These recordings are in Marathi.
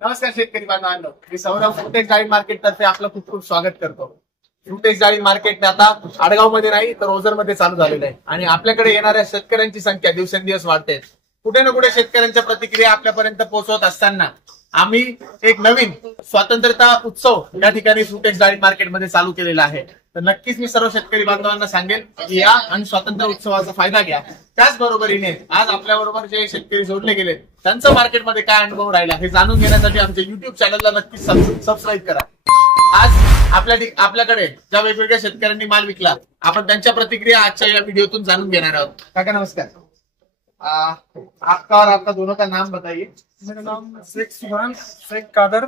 नमस्कार शेतकरी बांधवांनो, मी सौरभ फ्रुटेक्स डाळिंब मार्केट तर्फे आपलं खूप खूप स्वागत करतो। फ्रुटेक्स डाळिंब मार्केट आता आडगाव मध्ये नाही तर ओझर मध्ये चालू झालेलं आहे आणि आपल्याकडे येणाऱ्या शेतकऱ्यांची संख्या दिवसेंदिवस वाढते। कुठे ना कुठे शेतकऱ्यांच्या प्रतिक्रिया आपल्यापर्यंत पोहोचवत असताना आम्ही एक नवीन स्वातंत्र्यता उत्सव या ठिकाणी फ्रुटेक्स डाळिंब मार्केट मध्ये चालू केलेला आहे। तर नक्कीच मी सर्व शेतकरी बांधवांना सांगेल की या आणि स्वातंत्र्य उत्सवाचा फायदा घ्या। त्याचबरोबरीने आज आपल्या बरोबर जे शेतकरी जोडले गेले त्यांचा मार्केटमध्ये काय अनुभव राहिला हे जाणून घेण्यासाठी आमच्या युट्यूब चॅनलला नक्कीच सबस्क्राईब करा। आज आपल्याकडे ज्या वेगवेगळ्या शेतकऱ्यांनी माल विकला आपण त्यांच्या प्रतिक्रिया आजच्या या व्हिडिओतून जाणून घेणार आहोत। काका नमस्कार, आपका और आपका दोनों का नाम बताइए। मेरा नाम शेख सुभान शेख कादर,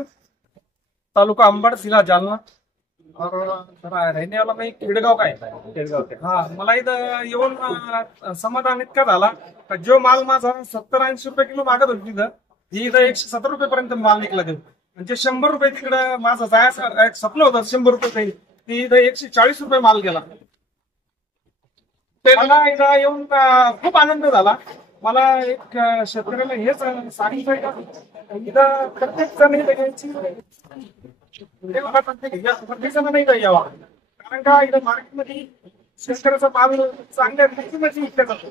तालुका अंबड, जिला जालना और रहने वाला मैं खेडगाव का है। हाँ, मला इथं येऊन समाधान इतका झाला का जो माल माझा 70-80 रुपये किलो मागत होती तिथं, ही इथं 170 रुपये पर्यंत माल निघला गेलो। म्हणजे 100 रुपये तिकडे माझं जायचं एक स्वप्न होतं 100 रुपये, ती इथं 140 रुपये माल गेला। मला इथं येऊन खूप आनंद झाला। मला एक शेतकऱ्याला हेच सांगितलंय का इथं प्रत्येक जण घ्यायची, प्रत्येक जण नाही यावा, कारण का इथं मार्केटमध्ये शेतकऱ्याचा माल चांगल्या किमतीमध्ये विकला जातो।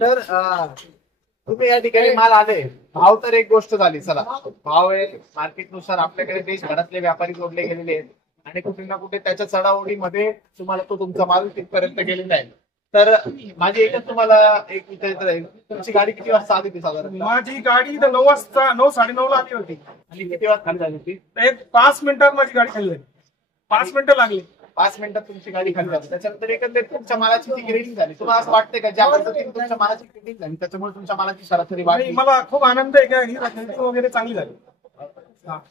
तर तुम्ही या ठिकाणी माल आले, भाव तर एक गोष्ट झाली, चला भाव आहे मार्केटनुसार आपल्याकडे देशभरातले व्यापारी जोडले गेलेले आहेत आणि कुठे ना कुठे त्याच्या चढाओढीमध्ये तुम्हाला तो तुमचा माल तिथपर्यंत गेलेला आहे। तर माझी एकच तुम्हाला एक विचारायचं आहे, तुमची गाडी किती वाजता आली होती साधारण? माझी गाडी इथं 9 वाजता 9-9:30 ला आली होती आणि किती वाजता खाली झाली होती? एक 5 मिनिटात माझी गाडी खाली झाली, 5 मिनिटं लागली। 5 मिनिटात तुमची गाडी खाली झाली, त्याच्यानंतर एकंदरीत तुमच्या मालाची ती ग्रेडिंग झाली। तुम्हाला असं वाटतंय का ज्या पद्धतीने तुमच्या मालाची ग्रेडिंग झाली त्याच्यामुळे तुमच्या मालाची सरासरी वाढली? मला खूप आनंद आहे का ही ग्रेडिंग वगैरे चांगली झाली,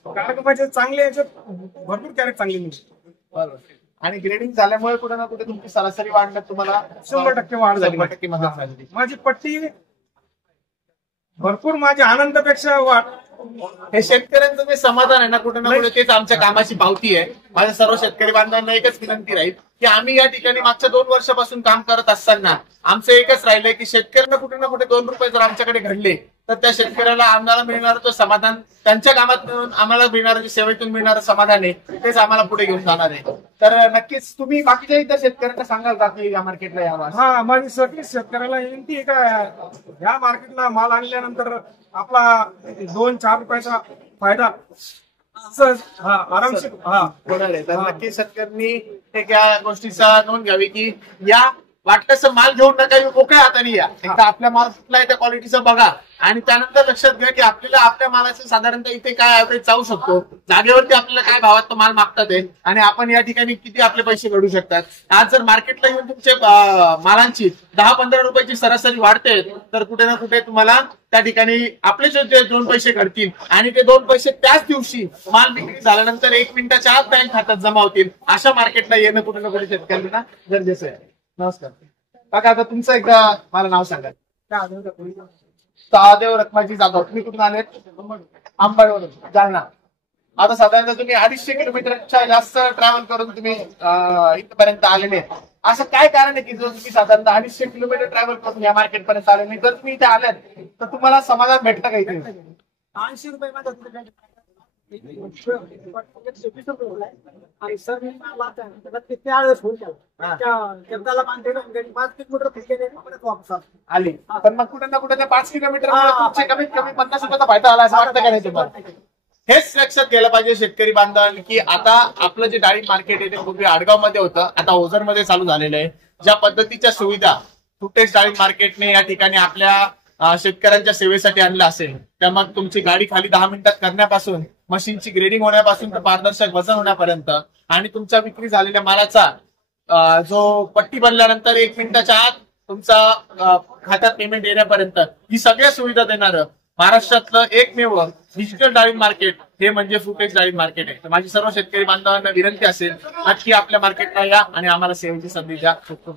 कारण माझे चांगले याच्यात भरपूर कॅरेट चांगली निघाली। बरोबर, आणि ग्रेडिंग झाल्यामुळे कुठे ना कुठे तुमची सरासरी वाढण्यात तुम्हाला 100% वाढ झाली, 100% मदत झाली। माझी पट्टी भरपूर माझ्या आनंदापेक्षा वाढ। हे शेतकऱ्यांचं जे समाधान आहे ना कुठे ना कुठे तेच आमच्या कामाची पावती आहे। माझ्या सर्व शेतकरी बांधवांना एकच विनंती राहील की आम्ही या ठिकाणी मागच्या 2 वर्षापासून काम करत असताना आमचं एकच राहिलंय की शेतकऱ्यांना कुठे ना कुठे 2 रुपये जर आमच्याकडे घडले तर त्या शेतकऱ्याला आम्हाला मिळणार तो समाधान, त्यांच्या कामात मिळून आम्हाला मिळणारं जे सेवेतून मिळणारं समाधान आहे तेच आम्हाला पुढे घेऊन जाणार आहे। तर नक्कीच तुम्ही बाकीच्या इतर शेतकऱ्यांना सांगाल का की या मार्केटला यावं? हा, माझी सगळी शेतकऱ्याला विनंती आहे का या मार्केटला माल आणल्यानंतर आपला 2-4 रुपयाचा फायदा आरामशीर होणार आहे। तर नक्की शेतकऱ्यांनी एक या गोष्टीचा नोंद घ्यावी की या वाटतं माल घेऊन नका, मोकळ्या हाताने या, एकदा आपल्या माल कुठला आहे त्या क्वालिटीचा बघा आणि त्यानंतर लक्षात घ्या की आपल्याला आपल्या मालाचं साधारणतः इथे काय ऍव्हरेज जाऊ शकतो, जागेवरती आपल्याला काय भावात तो माल मागतात आहे आणि आपण या ठिकाणी किती आपले पैसे घडू शकतात। आज जर मार्केटला येऊन तुमचे मालांची 10-15 रुपयाची सरासरी वाढते तर कुठे ना कुठे तुम्हाला त्या ठिकाणी आपले जे 2 पैसे घडतील आणि ते 2 पैसे त्याच दिवशी माल विक्री झाल्यानंतर 1 मिनिटाच्या आत बँक खात्यात जमा होतील, अशा मार्केटला येणं कुठे ना कुठे शेतकऱ्यांना गरजेचं आहे। नमस्कार काका, आता तुमचं एकदा मला नाव सांगा। सहादेव रखमाजी जाधव, तुम्ही कुठून आलेत? अंबडवरून, जालना। आता साधारणतः तुम्ही 250 किलोमीटरच्या जास्त ट्रॅव्हल करून तुम्ही इथपर्यंत आलेले, असं काय कारण आहे की जो तुम्ही साधारणतः 250 किलोमीटर ट्रॅव्हल करून या मार्केट पर्यंत आले नाही? जर तुम्ही इथे आल्यात तर तुम्हाला समाधान भेटतं का इथे? 80 रुपये आणि सर मी आली, पण मग कुठे ना कुठे त्या 5 किलोमीटर कमीत कमी 50 रुपयाचा फायदा आला असं वाटतं का नाही तुम्हाला? हेच लक्षात घ्यायला पाहिजे शेतकरी बांधवांनी की आता आपलं जे डाळिंब मार्केट आहे ते पूर्वी आडगाव मध्ये होतं, आता ओझर मध्ये चालू झालेलं आहे। ज्या पद्धतीच्या सुविधा फ्रुटेक्स डाळिंब मार्केटने या ठिकाणी आपल्या शेतकऱ्यांच्या सेवेसाठी आणलं असेल, त्या मग तुमची गाडी खाली 10 मिनिटात करण्यापासून, मशीनची ग्रेडिंग होण्यापासून तर पारदर्शक वजन होण्यापर्यंत आणि तुमच्या विक्री झालेल्या मालाचा जो पट्टी बनल्यानंतर 1 मिनिटाच्या आत तुमचा खात्यात पेमेंट येण्यापर्यंत ही सगळ्या सुविधा देणारं महाराष्ट्रातलं एकमेव डिजिटल डाळिंब मार्केट हे म्हणजे फ्रुटेक्स डाळिंब मार्केट आहे। तर माझी सर्व शेतकरी बांधवांना विनंती असेल नक्की आपल्या मार्केटला या आणि आम्हाला सेवेची संधी द्या। खूप खूप